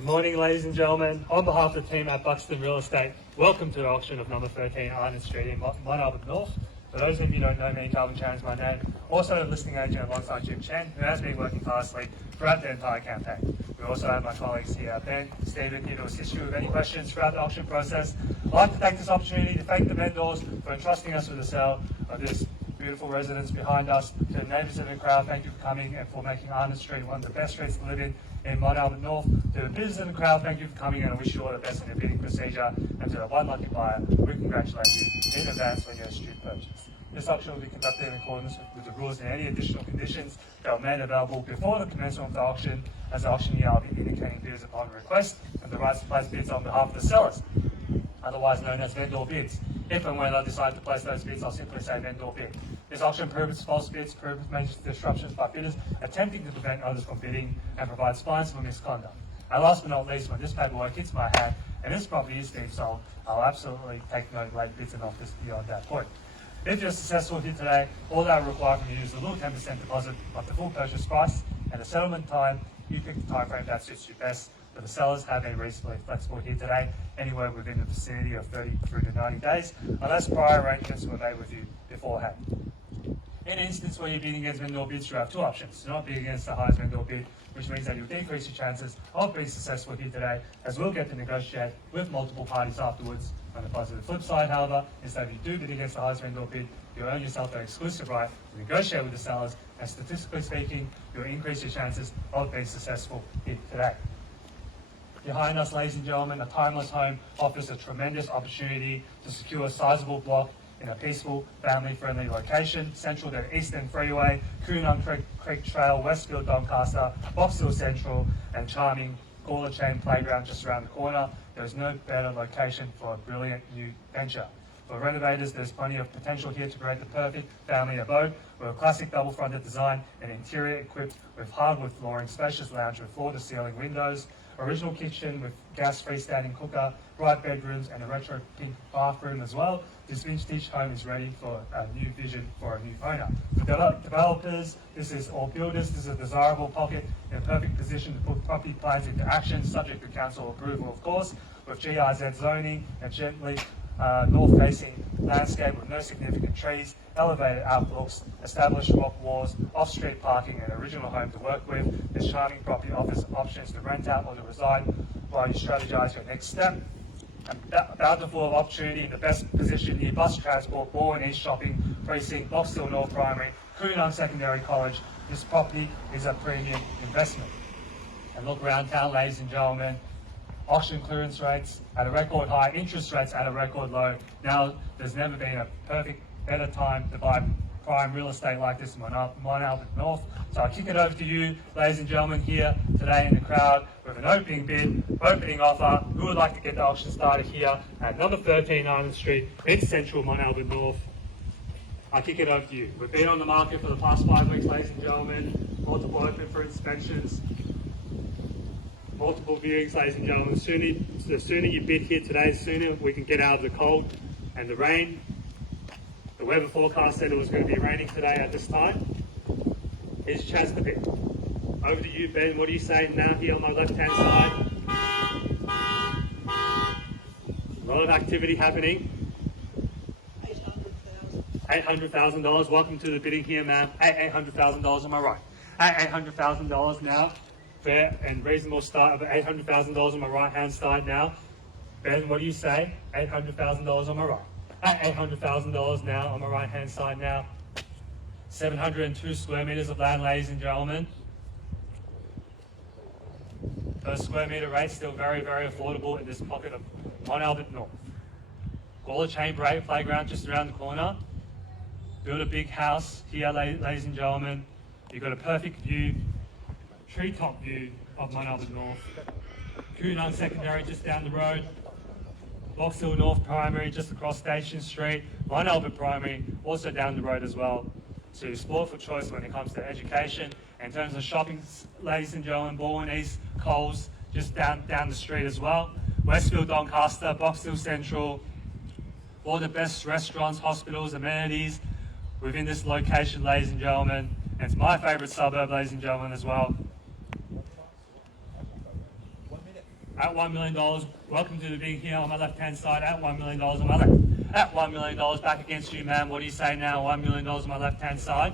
Good morning, ladies and gentlemen. On behalf of the team at Buxton Real Estate, welcome to the auction of number 13 Arden Street in Mont Albert North. For those of you who don't know me, Calvin Chan is my name. Also a listing agent alongside Jim Chen, who has been working tirelessly throughout the entire campaign. We also have my colleagues here, Ben, Stephen, here to assist you with any questions throughout the auction process. I'd like to take this opportunity to thank the vendors for entrusting us with the sale of this beautiful residence behind us. To the neighbours in the crowd, thank you for coming and for making Arden Street one of the best streets to live in Mont Albert North. To the business in the crowd, thank you for coming and I wish you all the best in your bidding procedure. And to the one lucky buyer, we congratulate you in advance on your astute purchase. This auction will be conducted in accordance with the rules and any additional conditions that were made available before the commencement of the auction. As the auctioneer, I'll be indicating bids upon request and the rights to place bids on behalf of the sellers, otherwise known as vendor bids. If and when I decide to place those bids, I'll simply say vendor bid. This auction prohibits false bids, prohibits major disruptions by bidders attempting to prevent others from bidding, and provides fines for misconduct. And last but not least, when this paperwork hits my hand and this property is being sold, I'll absolutely take no late bids and offers beyond that point. If you're successful here today, all that I require from you is a little 10% deposit of the full purchase price and the settlement time. You pick the time frame that suits you best. But the sellers have been reasonably flexible here today, anywhere within the vicinity of 30 through to 90 days, unless prior arrangements were made with you beforehand. In an instance where you're bidding against vendor bids, you have two options. Do not bid against the highest vendor bid, which means that you'll decrease your chances of being successful here today, as we'll get to negotiate with multiple parties afterwards. On the positive flip side, however, is that if you do bid against the highest vendor bid, you'll earn yourself an exclusive right to negotiate with the sellers, and statistically speaking, you'll increase your chances of being successful here today. Behind us, ladies and gentlemen, a timeless home offers a tremendous opportunity to secure a sizable block in a peaceful, family-friendly location, central to the Eastern Freeway, Coonung Creek Trail, Westfield Doncaster, Box Hill Central, and charming Gawler Chain Playground just around the corner. There is no better location for a brilliant new venture. For renovators, there's plenty of potential here to create the perfect family abode with a classic double-fronted design and interior equipped with hardwood flooring, spacious lounge with floor-to-ceiling windows, original kitchen with gas freestanding cooker, bright bedrooms, and a retro pink bathroom as well. This vintage home is ready for a new vision for a new owner. For developers, or builders, this is a desirable pocket in a perfect position to put property plans into action, subject to council approval, of course, with GIZ zoning and gently north-facing landscape with no significant trees, elevated outlooks, established rock walls, off-street parking, and original home to work with. This charming property offers options to rent out or to reside while you strategize your next step. Bountiful of opportunity in the best position near bus transport, Bourne East Shopping Precinct, Box Hill North Primary, Coonung Secondary College. This property is a premium investment. And look around town, ladies and gentlemen. Auction clearance rates at a record high, interest rates at a record low. Now, there's never been a better time to buy prime real estate like this in Mont Albert North. So I'll kick it over to you, ladies and gentlemen, here today in the crowd with an opening bid, opening offer. Who would like to get the auction started here at number 13 Arden Street in central Mont Albert North? I'll kick it over to you. We've been on the market for the past 5 weeks, ladies and gentlemen. Multiple open for inspections. Multiple viewings, ladies and gentlemen. The sooner you bid here today, the sooner we can get out of the cold and the rain. The weather forecast said it was going to be raining today at this time. Here's your chance to bid. Over to you, Ben. What do you say now here on my left-hand side? A lot of activity happening. $800,000. Welcome to the bidding here, ma'am. $800,000, am I right? At $800,000 now. Fair and reasonable start of $800,000 on my right-hand side now. Ben, what do you say? $800,000 on my right. At $800,000 now on my right-hand side now. 702 square meters of land, ladies and gentlemen. Per square meter rate, still very, very affordable in this pocket of Mont Albert North. Gawler Chain Playground just around the corner. Build a big house here, ladies and gentlemen. You've got a perfect view. Treetop view of Mont Albert North. Coonung Secondary just down the road. Box Hill North Primary just across Station Street. Mont Albert Primary also down the road as well. So you sport for choice when it comes to education. In terms of shopping, ladies and gentlemen, Bourne East, Coles just down the street as well. Westfield Doncaster, Box Hill Central. All the best restaurants, hospitals, amenities within this location, ladies and gentlemen. And it's my favourite suburb, ladies and gentlemen, as well. At $1 million, welcome to the big here on my left-hand side. At $1 million on my left. At $1 million back against you, ma'am. What do you say now? $1 million on my left-hand side.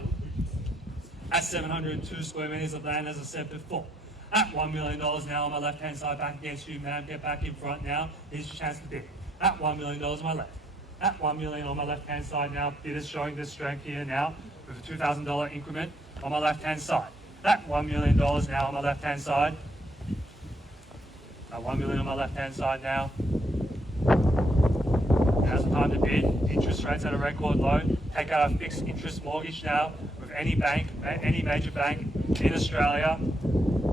At 702 square meters of land, as I said before. At $1 million now on my left-hand side, back against you, ma'am. Get back in front now. Here's your chance to bid. At $1 million on my left. At $1 million on my left-hand side now. Bidders showing their strength here now with a $2,000 increment on my left-hand side. At $1 million now on my left-hand side. At $1 million on my left-hand side now. Now's the time to bid. Interest rates at a record low. Take out a fixed interest mortgage now with any bank, any major bank in Australia,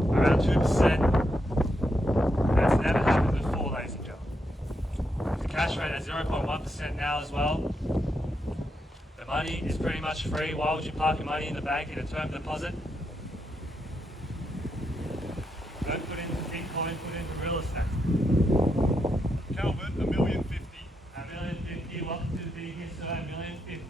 around 2%. That's never happened before, ladies and gentlemen. The cash rate at 0.1% now as well. The money is pretty much free. Why would you park your money in the bank in a term deposit? Don't put into Bitcoin, put into real estate. Calvin, $1,050,000. $1,050,000, welcome to the bidding here, sir. $1,050,000.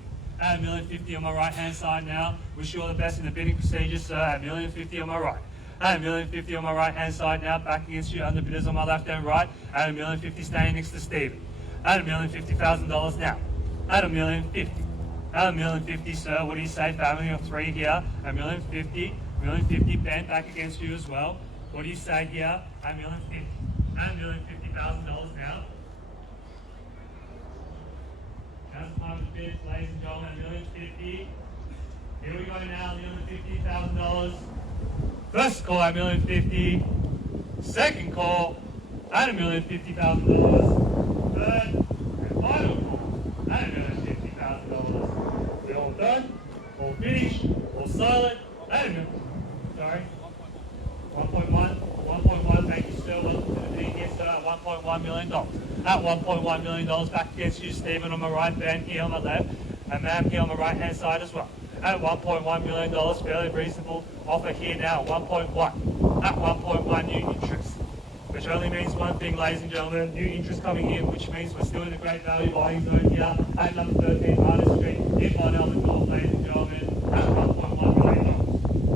At $1,050,000 on my right hand side now. Wish you all the best in the bidding procedure, sir. At $1,050,000 on my right. At $1,050,000 on my right hand side now. Back against you, under bidders on my left and right. At $1,050,000 standing next to Stephen. At $1,050,000 now. At $1,050,000. At $1,050,000, sir. What do you say? Family of three here. At $1,050,000. $1,050,000. Ben back against you as well. What do you say here? At $1,050,000. At $1,050,000 now. Now's the time to bid, ladies and gentlemen. $1,050,000. Here we go now. $1,050,000. First call at $1,050,000. Second call at $1,050,000. Third and final call at $1,050,000. We're all done, all finished, all silent. At sorry. 1.1, thank you, sir. Welcome to the meeting here, sir, at $1.1 million. At $1.1 million, back against you, Stephen, on my right, Ben here on my left, and ma'am here on my right-hand side as well. At $1.1 million, fairly reasonable offer here now, 1.1. At 1.1 new interest, which only means one thing, ladies and gentlemen, new interest coming in, which means we're still in a great value buying zone here at number 13 Artist Street in Mont Albert North, ladies and gentlemen, at $1.1 million.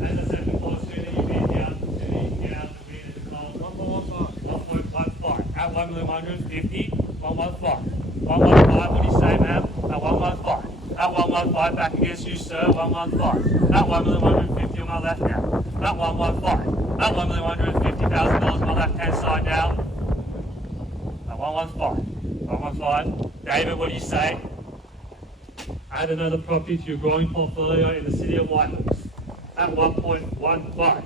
As I said before, sooner you bid here, sooner you can get out the bid at the call. 1.15. At $1,150,000, 115. 115, what do you say, ma'am? At 115. At 115, back against you, sir, 115. At $1,150,000 on my left now. At 115. At $1,150,000 on my left-hand side now. At 115. 115. David, what do you say? Add another property to your growing portfolio in the city of Whitehawks. At 1.15. 1.2,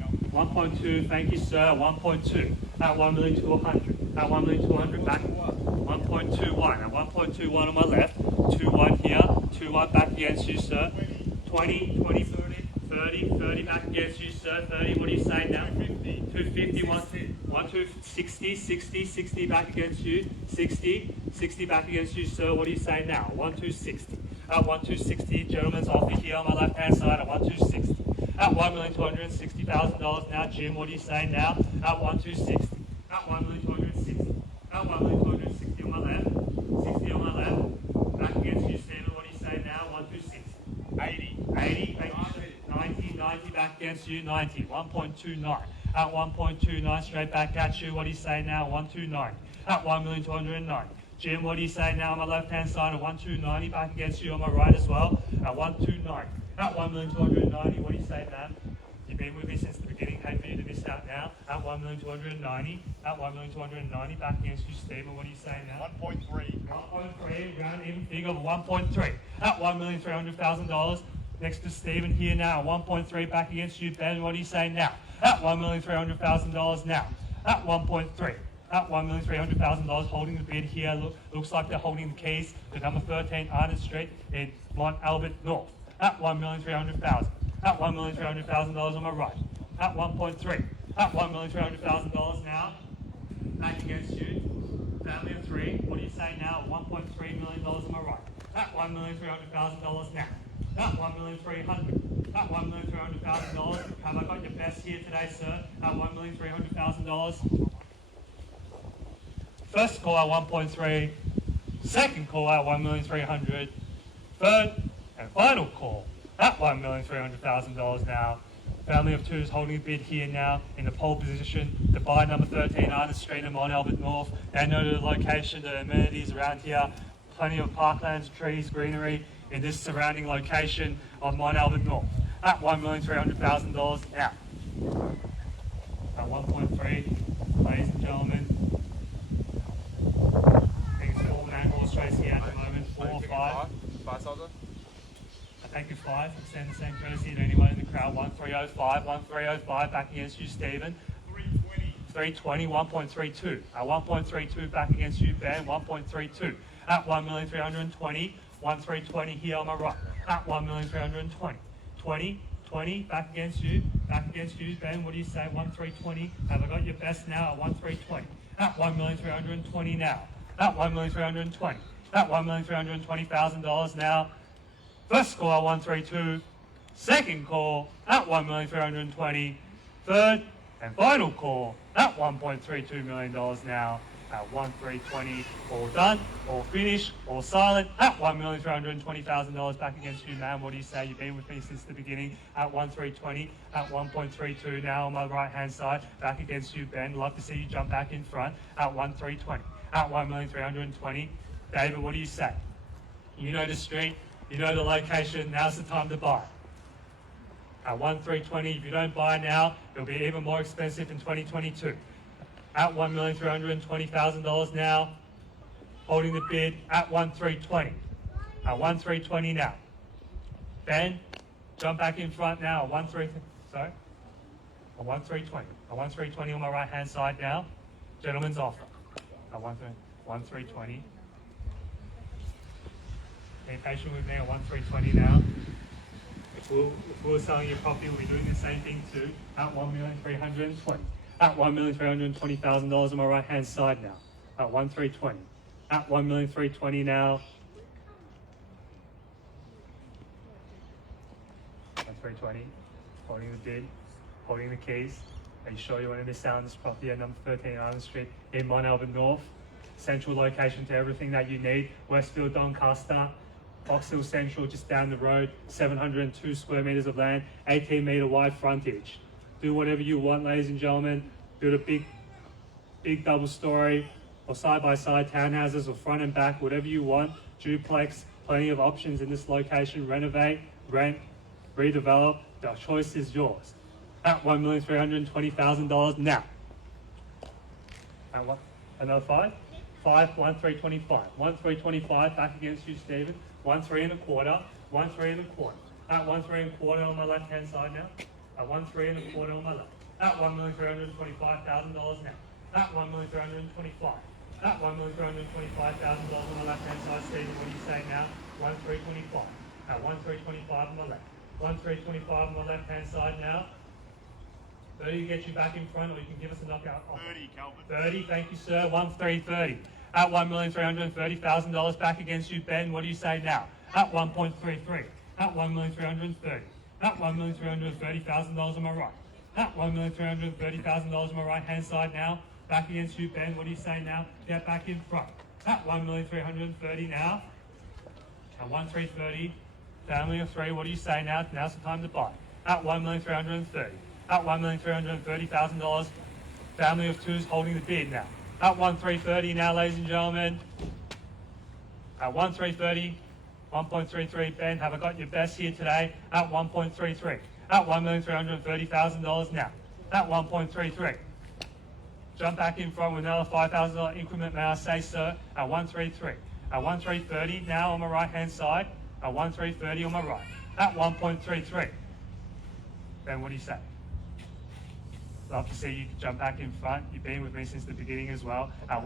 Calvin. 1.2, thank you, sir. 1.2. At 1,200,000. At 1,200,000 back. 1.21. At 1.21 on my left. 2.1 here. 2.1 back against you, sir. 20, 20, 30 back against you, sir. 30, what do you say now? 250, 1,260, 60 back against you. 60 back against you, sir. What do you say now? 1,260. At 1,260, gentlemen's offer here on my left-hand side at 1,260. At $1,260,000 now, Jim, what do you say now? At 1,260. At 1,260. At 1,260 on my left. 60 on my left. Back against you, Stephen, what do you say now? 1,260. 80, thank you, sir. 90 back against you, 90. 1.29. At 1.29, straight back at you, what do you say now? 1,290. At 1,290,000. Jim, what do you say now on my left-hand side at 1,290, back against you on my right as well, at 1,290. At 1,290,000, what do you say, ma'am? You've been with me since the beginning, hate for you to miss out now. At 1,290,000, at 1,290,000, back against you, Stephen, what do you say now? 1.3. 1.3, round even figure of 1.3. At $1,300,000, next to Stephen here now, 1.3 back against you, Ben, what do you say now? At $1,300,000 now, at 1.3. At $1,300,000 holding the bid here. Looks like they're holding the keys to number 13 Arden Street in Mont Albert North. At $1,300,000. At $1,300,000 on my right. At 1.3. At $1,300,000 now. Back against you. Family of three. What do you say now? $1.3 million on my right. At $1,300,000 now. At $1,300,000. At $1,300,000. Have I got your best here today, sir? At $1,300,000. First call at 1.3, second call at 1,300,000, third and final call at $1,300,000 now. Family of twos holding a bid here now in the pole position. The buy number 13, Arnold Street in Mont Albert North. They know the location, the amenities around here. Plenty of parklands, trees, greenery in this surrounding location of Mont Albert North. At $1,300,000 out. At 1.3, ladies and gentlemen. I think it's 4 horse race here at the moment. 4 or 5. I take you 5. Extend the same courtesy to anyone in the crowd. 1305, 1305 back against you, Stephen. 320, 1.32. At 1.32 back against you, Ben. 1.32. At 1,320,000. 1320 here on my right. At 1,320,000. 20, back against you, Ben. What do you say? 1,320. Have I got your best now at 1,320? At 1,320 now. At 1,320. At $1,320,000 now. First score 132. Second call at 1,320,000. Third and final call at $1.32 million now. At 1,320, all done, all finished, all silent. At $1,320,000 back against you, man. What do you say? You've been with me since the beginning. At 1,320, at 1.32 now on my right hand side. Back against you, Ben. Love to see you jump back in front. At 1,320, at 1,320,000. David, what do you say? You know the street, you know the location. Now's the time to buy. At 1,320, if you don't buy now, it'll be even more expensive in 2022. At $1,320,000 now, holding the bid at 1,320. At 1,320 now. Ben, jump back in front now. At 1,320 on my right hand side now. Gentleman's offer. At 1,320. Be patient with me at 1,320 now. If we were selling your property, we'll be doing the same thing too. At 1,320,000. At $1,320,000 on my right hand side now. At 1,320. At 1,320,000 now. 1,320. Holding the bid, holding the keys. Are you sure you want to miss out on this property at number 13 Island Street in Mont Albert North? Central location to everything that you need. Westfield, Doncaster, Box Hill Central, just down the road. 702 square meters of land, 18 meter wide frontage. Do whatever you want, ladies and gentlemen. Build a big double story or side-by-side townhouses or front and back, whatever you want. Duplex, plenty of options in this location. Renovate, rent, redevelop. The choice is yours. At $1,320,000 now. At what? Another 5? 1,325. 1,325 back against you, Stephen. 1,325. 1,325. At 1,325 on my left-hand side now. At 1,325 on my left. At $1,325,000 now. At $1,325,000. At $1,325,000 on my left-hand side, Stephen. What do you say now? 1,325. At 1,325 on my left. 1,325 on my left-hand side now. 30 to get you back in front, or you can give us a knockout offer. 30, Calvin. 30, thank you, sir. 1,330. At $1,330,000 back against you, Ben. What do you say now? At 1.33. At $1,330,000. At $1,330,000 on my right. At $1,330,000 on my right-hand side now. Back against you, Ben. What do you say now? Get back in front. At $1,330,000 now. At 1,330,000. Family of 3. What do you say now? Now's the time to buy. At $1,330,000. At $1,330,000. Family of 2s holding the bid now. At 1,330,000 now, ladies and gentlemen. At 1,330,000. 1.33, Ben, have I got your best here today? At 1.33. At $1,330,000 now. At 1.33. Jump back in front with another $5,000 increment, may I say, sir? At 1.33. At 1.330 now on my right-hand side. At 1.330 on my right. At 1.33. Ben, what do you say? Love to see you jump back in front. You've been with me since the beginning as well. At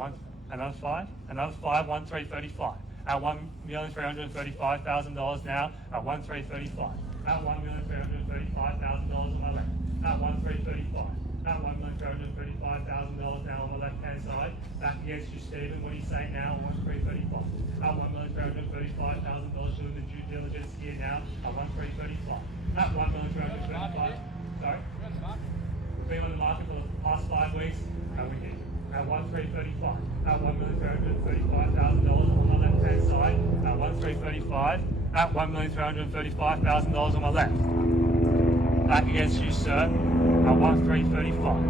another 5. Another 5, 1.335. At $1,335,000 now. At 1.335. At $1,335,000 on my left. At 1.335. At $1,335,000 now on the left-hand side. Back against you, Stephen. What do you say now? 1.335. At $1,335,000 doing the due diligence here now. At 1.335. At $1,335,000. Sorry. We've been on the market for the past 5 weeks. And we did. At 1,335. At $1,335,000 on my left-hand side. At 1,335. At $1,335,000 on my left. Back against you, sir, at 1,335.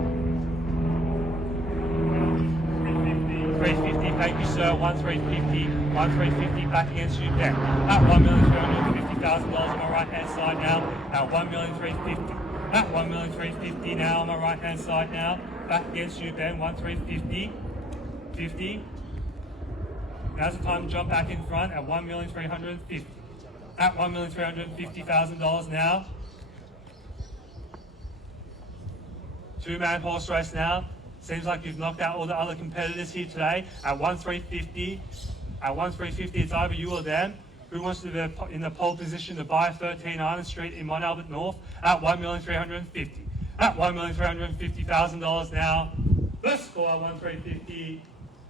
350, thank you, sir. 1,350, 1,350. Back against you, Ben. At $1,350,000 on my right hand side now. At 1,350,000. At 1,350,000 now on my right hand side now. Back against you, Ben. 1,350,000. 50. Now's the time to jump back in front at 1,350,000. At $1,350,000 now. Two-man horse race now. Seems like you've knocked out all the other competitors here today. At 1,350, at 1,350, it's either you or them. Who wants to be in the pole position to buy 13 Arden Street in Mont Albert North at 1,350,000. At $1,350,000 now. First call at 1,350,000.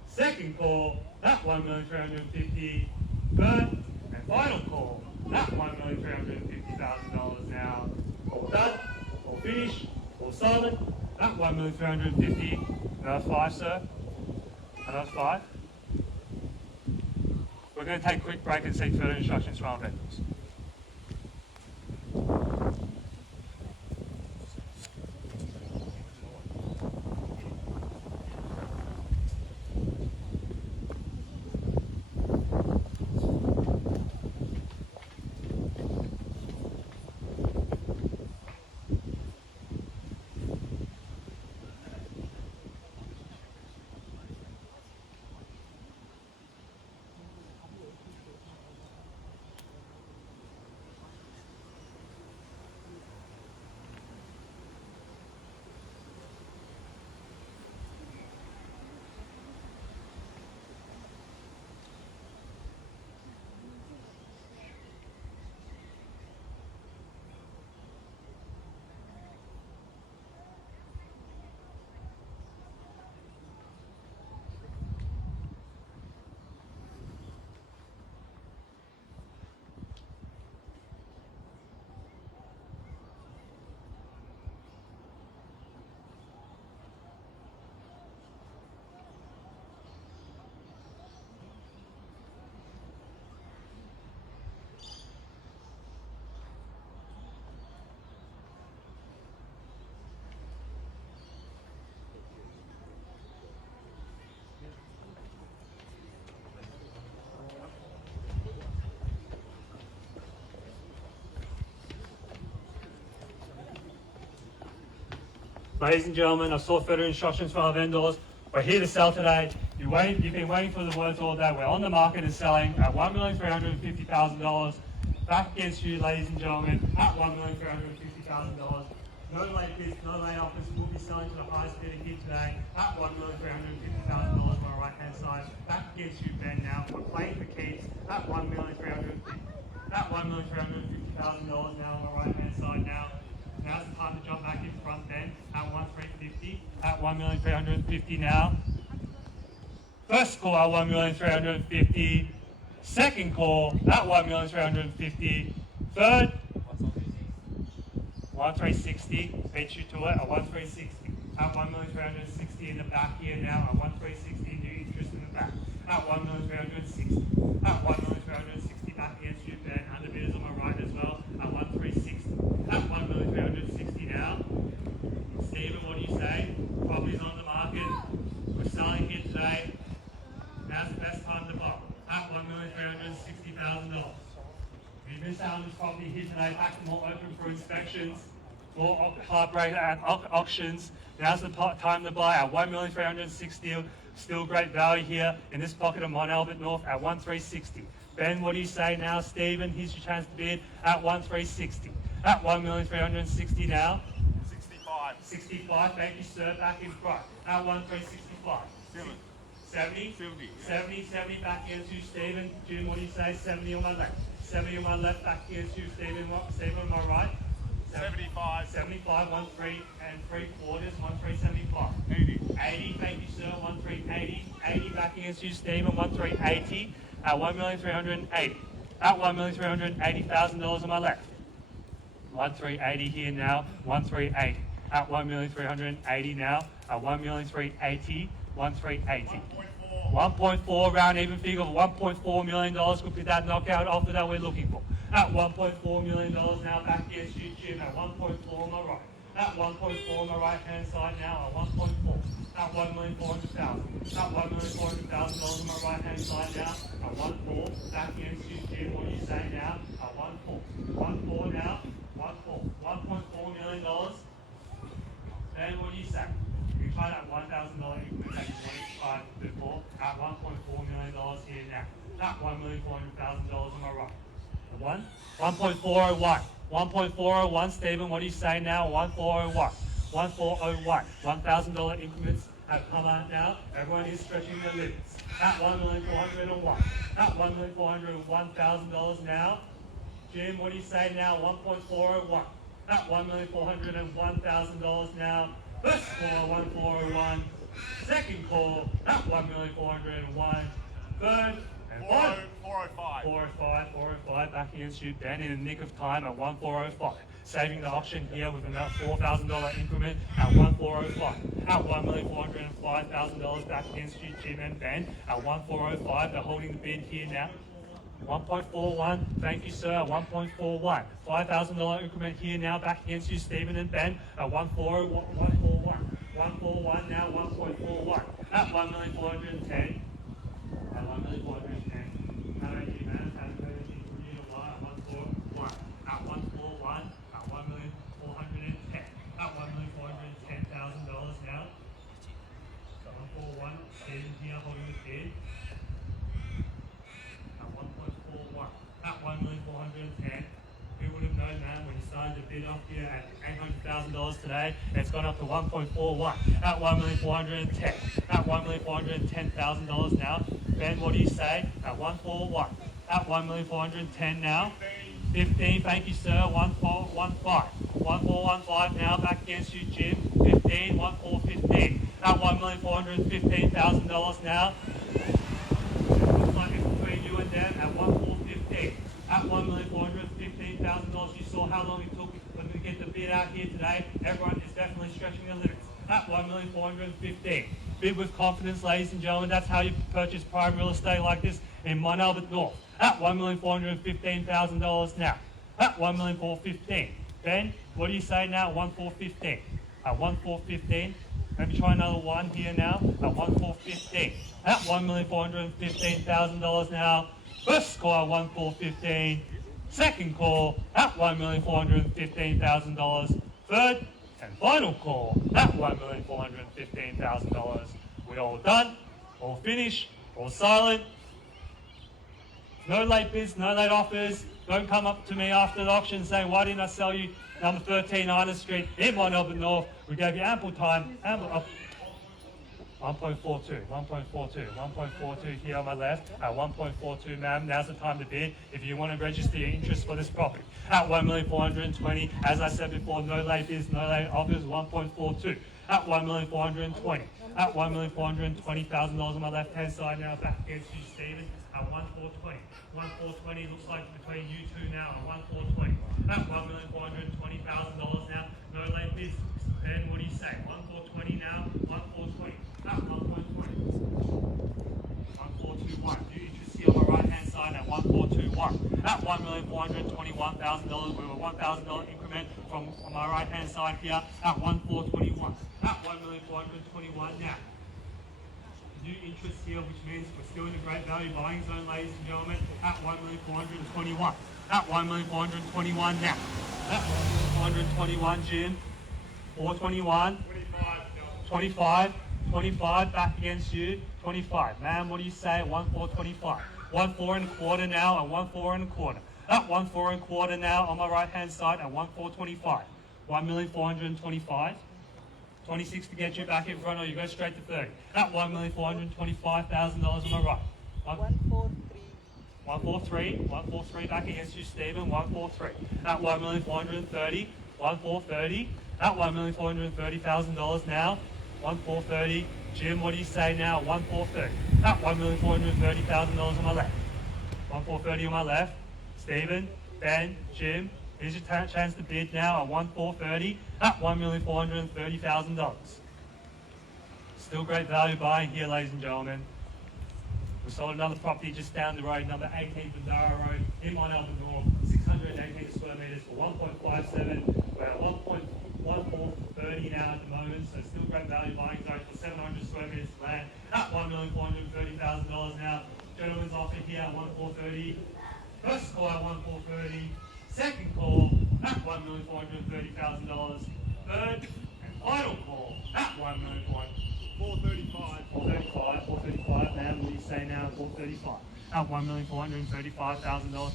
Second call at 1,350,000. Third and final call at $1,350,000 now. All done, all finished, all solid at 1,350,000. Another 5, sir. Another 5. We're going to take a quick break and seek further instructions from our vendors. Ladies and gentlemen, I've sought further instructions from our vendors. We're here to sell today. You've been waiting for the words all day. We're on the market and selling at $1,350,000. Back against you, ladies and gentlemen, at $1,350,000. No late bids, no late offers. We'll be selling to the highest bidder here today at $1,350,000 on my right hand side. Back against you, Ben. Now we're playing for keeps at $1,350,000. At $1,350,000 now on my right hand side now. Now's the time to jump back in front, Ben, at 1,350,000, at 1,350,000 now. First call at 1,350,000. Second call at 1,350,000. Third, 1,360. Beat you to it at 1,360. At 1,360,000 in the back here now. At 1,360,000, new interest in the back. At 1,360,000. At 1,360,000 back against you, Ben. Underbidders on my right as well. At 1,360,000. At 1,360,000 now. Stephen, what do you say? Property's on the market. We're selling here today. Now's the best time to buy. At $1,360,000. We've been selling this property here today. Back to more open for inspections, more heartbreaker at auctions. Now's the time to buy at $1,360,000. Still great value here in this pocket of Mont Albert North at 1,360,000. Ben, what do you say now? Stephen, here's your chance to bid at 1,360,000. At 1,360,000 now. 65. 65, thank you, sir. Back in front. At 1,365. 70? 70, back against you, Stephen. Jim, what do you say? 70 on my left. 70 on my left, back against you, Stephen. Stephen on my right. 75. 75, 1,375, 1,375. 80, thank you, sir. 1,380. 80 back against you, Stephen. 1,380 at 1,380. At $1,380,000 on my left. 1,380 here now. 1,380 at 1,380 now. At 1,380. 1,380. 1.4 round even figure of $1.4 million could be that knockout offer that we're looking for. At $1.4 million now, back against you, Jim, at 1.4 on my right. At 1.4 on my right hand side now, at 1.4. At $1,400,000. At $1,400,000 on my right hand side now, at 1.4. Back against you, Jim, what do you say now? At 1.4. 1.4 now, 1.4. $1.4 million. Then what do you say? We tried that $1,000 increment that you wanted to try before at $1.4 million here now. At $1,400,000 on my right. The one? 1.401. 1.401, Stephen, what do you say now? 1.401. 1.401. $1,000 increments have come out now. Everyone is stretching their limits. At $1,401. At $1,401,000 now. Jim, what do you say now? 1.401. At $1,401,000 now. First call, 1.401. Second call, at $1,401,000. Third and final. 405. 405, back against you, Ben, in the nick of time at 1.405. Saving the auction here with another $4,000 increment at 1.405. At $1,405,000 back against you, Jim and Ben at 1.405. They're holding the bid here now. 1.41, thank you, sir, 1.41. $5,000 increment here now, back against you, Stephen and Ben, at 1.41. 1.41 now, 1.41. At 1,410,000. At 1,410,000. How about you, man? How about you? You know what? At 1.41. At 1.41. At 1,410,000. At $1,410,000 now. So 1.41, Stephen here holding the bid. At 1.41. At 1,410,000. Who would have known, man, when you started the bid off here at $800,000 today, it's gone up to 1.41. At 1,410,000. At $1,410,000 now. Ben, what do you say? At 1.41. At 1,410,000 now. 15, thank you, sir. 1.415. 1.415 now, back against you, Jim. 15, 1.415. At $1,415,000 now. Looks like it's between you and them at 1.415. At $1,415,000, you saw how long it took when we get the bid out here today. Everyone is definitely stretching their limits. At $1,415,000. Bid with confidence, ladies and gentlemen. That's how you purchase prime real estate like this in Mount Albert North. At $1,415,000 now. At $1,415,000. Ben, what do you say now? 1.415. At 1.415. Maybe try another one here now. At 1.415. At $1,415,000 now. First call at 1.415. Second call at $1,415,000. Third and final call at $1,415,000. We all done? All finished? All silent? No late bids, no late offers. Don't come up to me after the auction saying, why didn't I sell you number 13 Arden Street in Mount Albert North? We gave you ample time. 1.42, 1.42 here on my left at 1.42, ma'am. Now's the time to bid if you want to register your interest for this property. At 1,420,000, as I said before, no late bids, no late offers, 1.42. At 1,420,000. At $1,420,000 on my left hand side now, back against you, Stephen, at 1.420. 1.420 looks like between you two now at 1.420. At $1,420,000 now, no late bids. Ben, what do you say? 1.420 now, 1.420. At 1.20. 1.421. New interest here on my right hand side at 1.421. At $1,421,000 with a $1,000 increment from on my right hand side here at 1.421. At $1,421 now. New interest here, which means we're still in a great value buying zone, ladies and gentlemen, at 1,421. At 1,421 now. At 1,421, Jim. 421. 25. 25 back against you. 25. Ma'am, what do you say at 1.425? 1.425 now at 1.425. At 1.425 now on my right hand side at 1.425. 1,425,000. 26 to get you back in front, or you go straight to 30. At $1,425,000 on my right. 143. 143 back against you, Stephen. 143. At $1,430,000. 1,430. At $1,430,000 now. 1,430. Jim, what do you say now? 1,430. At $1,430,000 on my left. 1,430 on my left. Stephen, Ben, Jim. Here's your chance to bid now at 1,430 at $1,430,000. Still great value buying here, ladies and gentlemen. We sold another property just down the road, number 18 Bandara Road in Mount Albert North, 618 square metres for 1.57. We're at 1.1430 now at the moment, so still great value buying zone for 700 square metres of land at $1,430,000 now. Gentleman's offer here at 1,430. First call at 1,430. Second call at $1,430,000. Third and final call at $1,435,000. 435 now. What do you say now? 435. At $1,435,000.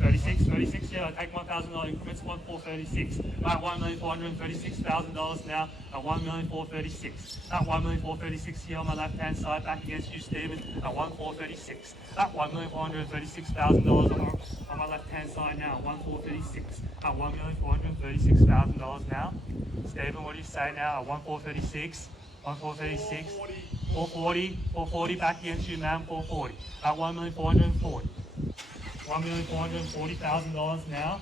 36, yeah, I take $1,000 increments, 1,436. At $1,436,000 now, at $1,436. At $1,436 here on my left hand side, back against you, Stephen, at $1,436. At $1,436,000 on my left hand side now, 1,436. At $1,436,000 now. Stephen, what do you say now? At 1,436. 1,436. 440 back against you, ma'am, 440. At $1,440. $1,440,000 now.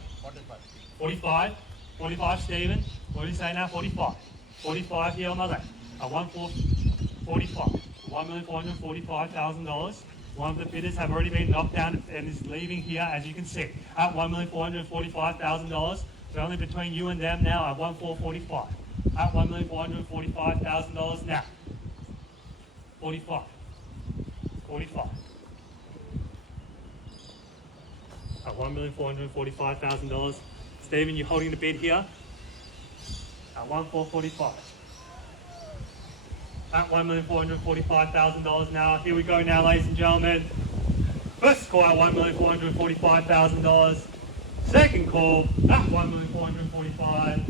45. 45, Stephen. What do you say now? 45. 45 here on my left. At 1,445. $1,445,000. One of the bidders have already been knocked down and is leaving here, as you can see. At $1,445,000. It's only between you and them now at 1,445. At $1,445,000 now. 45. 45. At $1,445,000. Stephen, you're holding the bid here at 1,445. At $1,445,000 now. Here we go now, ladies and gentlemen. First call at $1,445,000. Second call at $1,445,000.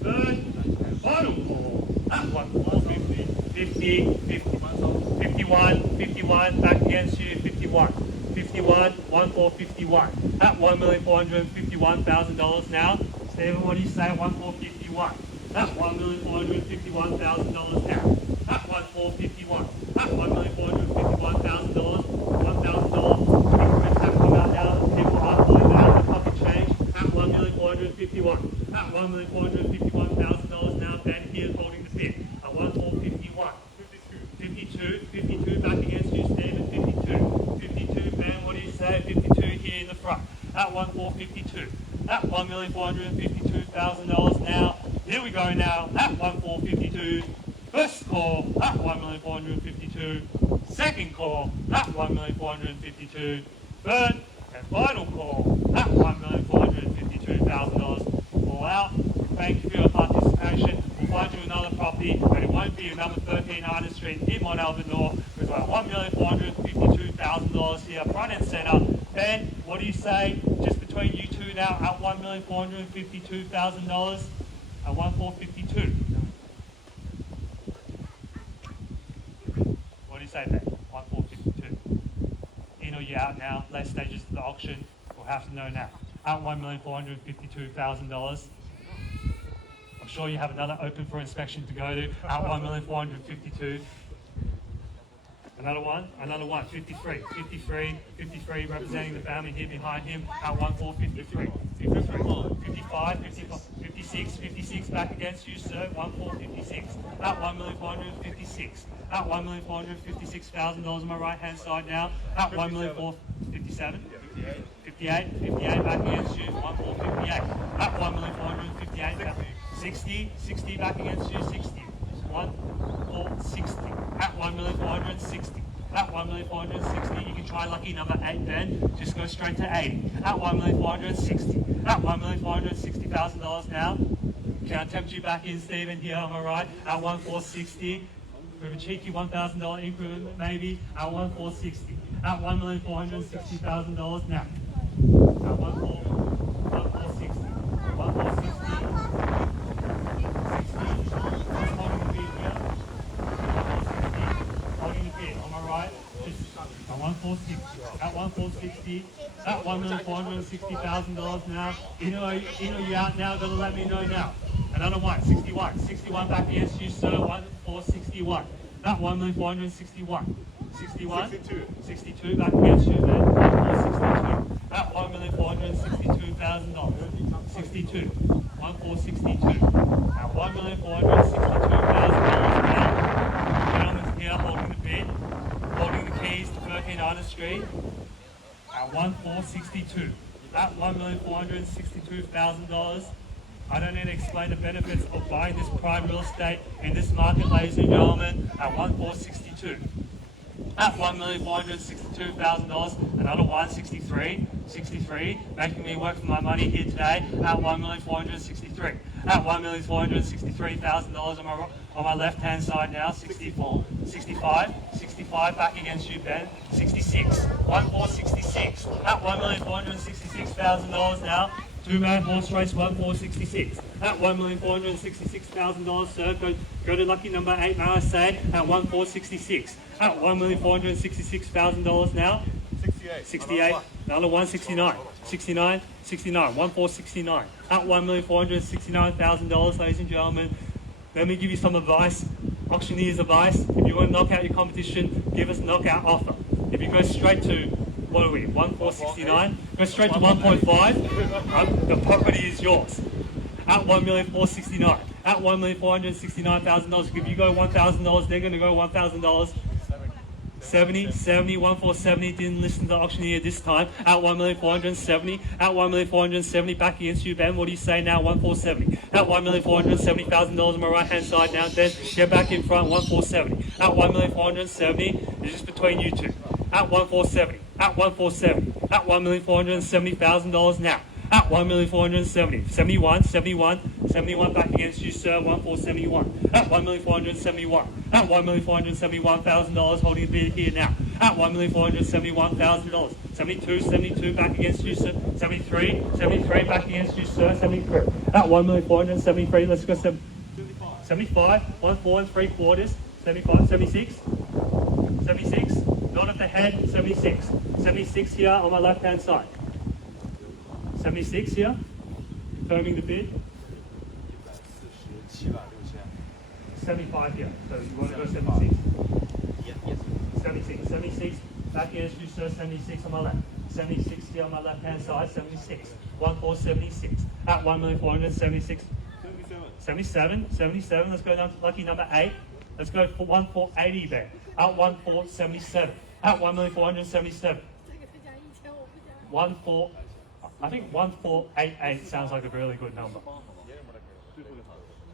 Third and final call at $1,450,000. 51, back against you, 51. 1,451. At $1,451,000 now. Stephen, what do you say at 1,451? At $1,451,000 now. At 1,451. At $1,451,000. $1,000 increments have come out now. People are pulling out the pocket change at $1,451. At $1,451,000 now. Ben here holding the bid at 1,451. 52 back against you, Stephen. 52. Ben, what do you say? 52 here in the front at 1,452. At $1,452,000 now. Here we go now at 1,452. First call at 1,452. Second call at 1,452. Third and final call at $1,452,000. All out. Thank you for your participation. We'll find you another property, but it won't be number 13 Arden Street in Mount Albert North. We've got $1,452,000 here, front and centre. Ben, what do you say? Just between you two now at $1,452,000 at 1,452. What do you say, Ben? 1,452. In or you out now? Late stages of the auction. We'll have to know now. At $1,452,000. I'm sure you have another open for inspection to go to at $1,452,000. Another one, 53, representing the family here behind him at 1,453. 55, 56 back against you, sir, 1,456. At $1,456. At $1,456,000 on my right hand side now. At $1,457. 58 back against you, 1,458. At $1,458,000. 60 back against you, 60. 1,460. At $1,460. At $1,460, you can try lucky number 8 then. Just go straight to 80. At $1,460. At $1,460,000 now. Can I tempt you back in, Stephen, here on my right? At 1,460. With a cheeky $1,000 increment maybe. At 1,460. At $1,460,000 now. At 1,460. 1,460. At 1,460, at $1,460,000 now. You know you out now, gotta let me know now. Another one, 61 back against you, sir, 1,461. At 1,461. 62 back against you, man, 1,462. At $1,462,000. 62, 1,462. At $1,462,000 now. Gentlemen's here holding the bid. Street at 1,462. At $1,462,000. I don't need to explain the benefits of buying this prime real estate in this market, ladies and gentlemen, at 1,462. At $1,462,000, another 163, making me work for my money here today at $1,463. At $1,463,000 on my left hand side now, 64, 65, back against you, Ben, 66, 1,466. At $1,466,000 now, two-man horse race, 1,466. At $1,466,000, sir, go to lucky number 8, may I say, at 1,466. At $1,466,000 now, 68, another 169, 1,469. At $1,469,000, ladies and gentlemen. Let me give you some advice, auctioneer's advice. If you want to knock out your competition, give us a knockout offer. If you go straight to, what are we, 1,469, go straight to 1.5, the property is yours. At $1,469,000. At $1,469,000. If you go $1,000, they're going to go $1,000. 70, 1,470, didn't listen to the auctioneer this time. At 1,470, at 1,470, back against you, Ben. What do you say now? 1,470. At $1,470,000 on my right hand side now, Ben. Get back in front, 1,470. At 1,470, it's just between you two. At 1,470, at 1,470, at $1,470,000 now. At 1,470, 71, back against you, sir, 1,471. At 1,471, at $1,471,000, holding a bid here now. At $1,471,000, 72, back against you, sir, 73, back against you, sir, 73. At $1,473, let's go 75, 1,4 3/4, 76, not at the head, 76 here on my left hand side. 76 here, confirming the bid. 75 here, so you want to go 76? 76, back against you, sir, 76 on my left. 76 here on my left hand side, 76. 1,476. At 1,476. 77, let's go down to lucky number 8. Let's go for 1,480 there. At 1,477. At 1,477. 1,488 sounds like a really good number.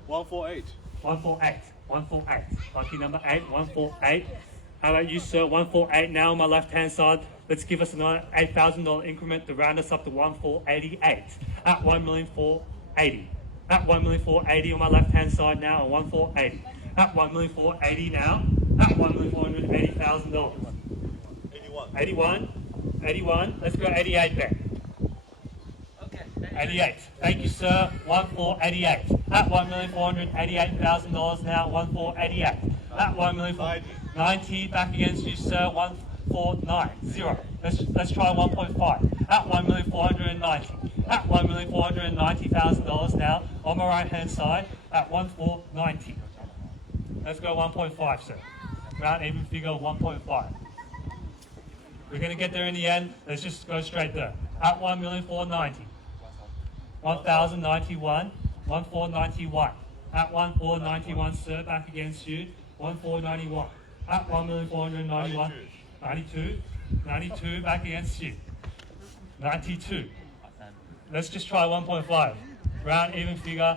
148. 148. Lucky number 8, 148. How about you, sir? 148 now on my left hand side. Let's give us another $8,000 increment to round us up to 1,488. At 1,480. At 1,480 on my left hand side now, 1,480. At 1,480 now. At $1,480,000. 81. Let's go 88 there. 88. Thank you, sir. 1,488. At $1,488,000 now. 1,488. At 1,490. Back against you, sir. 1,490. Let's try 1.5. At 1,490. At $1,490,000 now. On my right hand side. At 1,490. Let's go 1.5, sir. Round even figure 1.5. We're going to get there in the end. Let's just go straight there. At 1,490. 1,091. 1,491. At 1,491, sir, back against you. 1,491. At 1,491. 92, back against you. 92. Let's just try 1.5. Round even figure.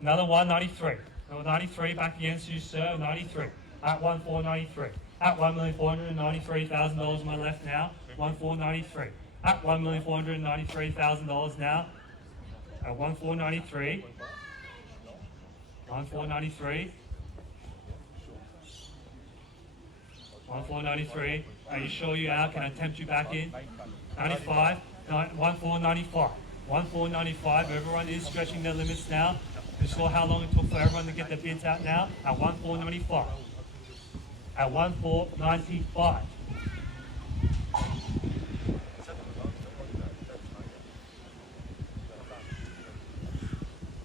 Another 193. 93 back against you, sir. 93. At 1,493. At $1,493,000 on my left now. 1,493. At $1,493,000 now. At 1,493. 1,493. 1,493. Are you sure you're out? Can I tempt you back in? 95. 1,495. 1,495. Everyone is stretching their limits now. You saw how long it took for everyone to get their bids out now. At 1,495. At 1,495.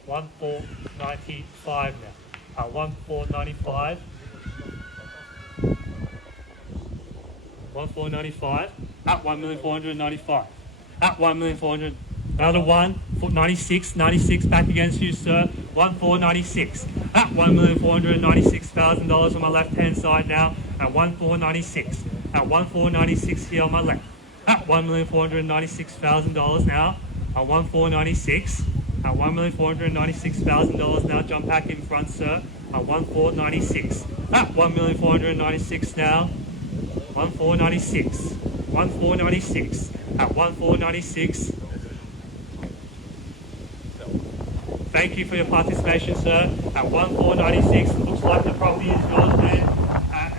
1,495 now. At 1,495. 1,495. At 1,495. At 1,400. Another 1,496 back against you, sir. 1,496. At $1,496,000 on my left hand side now. At 1,496. at 1,496 here on my left. At $1,496,000 now. At 1,496. At $1,496,000 now. Jump back in front, sir. At 1,496. At 1,496 now. 1,496. 1,496. At 1,496. Thank you for your participation, sir. At 1,496, looks like the property is yours, man.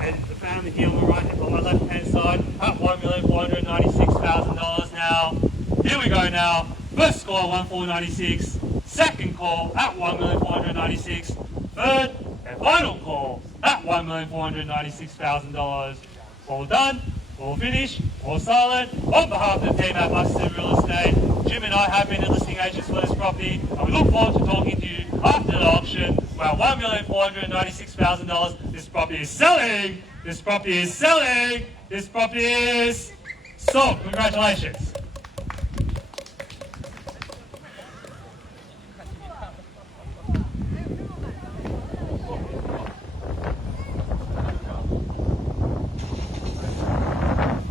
And the family here on my right, on my left-hand side, at $1,496,000 now. Here we go now. First call at 1,496. Second call at 1,496. Third and final call at $1,496,000. All done. All finished, all silent. On behalf of the team at Buxton Real Estate, Jim and I have been the listing agents for this property, and we look forward to talking to you after the auction, where $1,496,000, this property is selling, this property is selling, this property is sold. Congratulations.